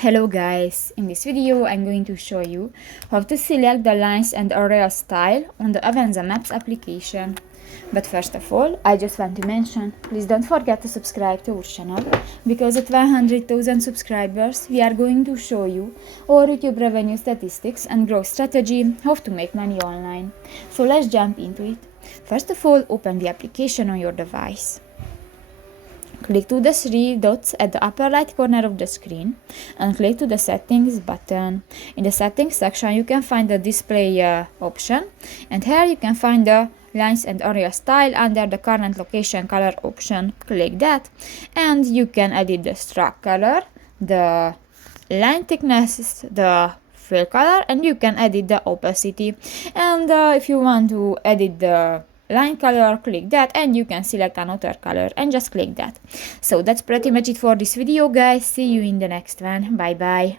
Hello guys, in this video I'm going to show you how to select the lines and area style on the Avenza Maps application. But first of all, I just want to mention, please don't forget to subscribe to our channel, because at 100,000 subscribers we are going to show you our YouTube revenue statistics and growth strategy, how to make money online. So let's jump into it. First of all, open the application on your device. Click to the three dots at the upper right corner of the screen and click to the settings button. In the settings section you can find the display option, and here you can find the lines and area style under the current location color option. Click that and you can edit the stroke color, the line thickness, the fill color, and you can edit the opacity. And if you want to edit the line color, click that and you can select another color and just click that. So that's pretty much it for this video guys. See you in the next one. Bye bye.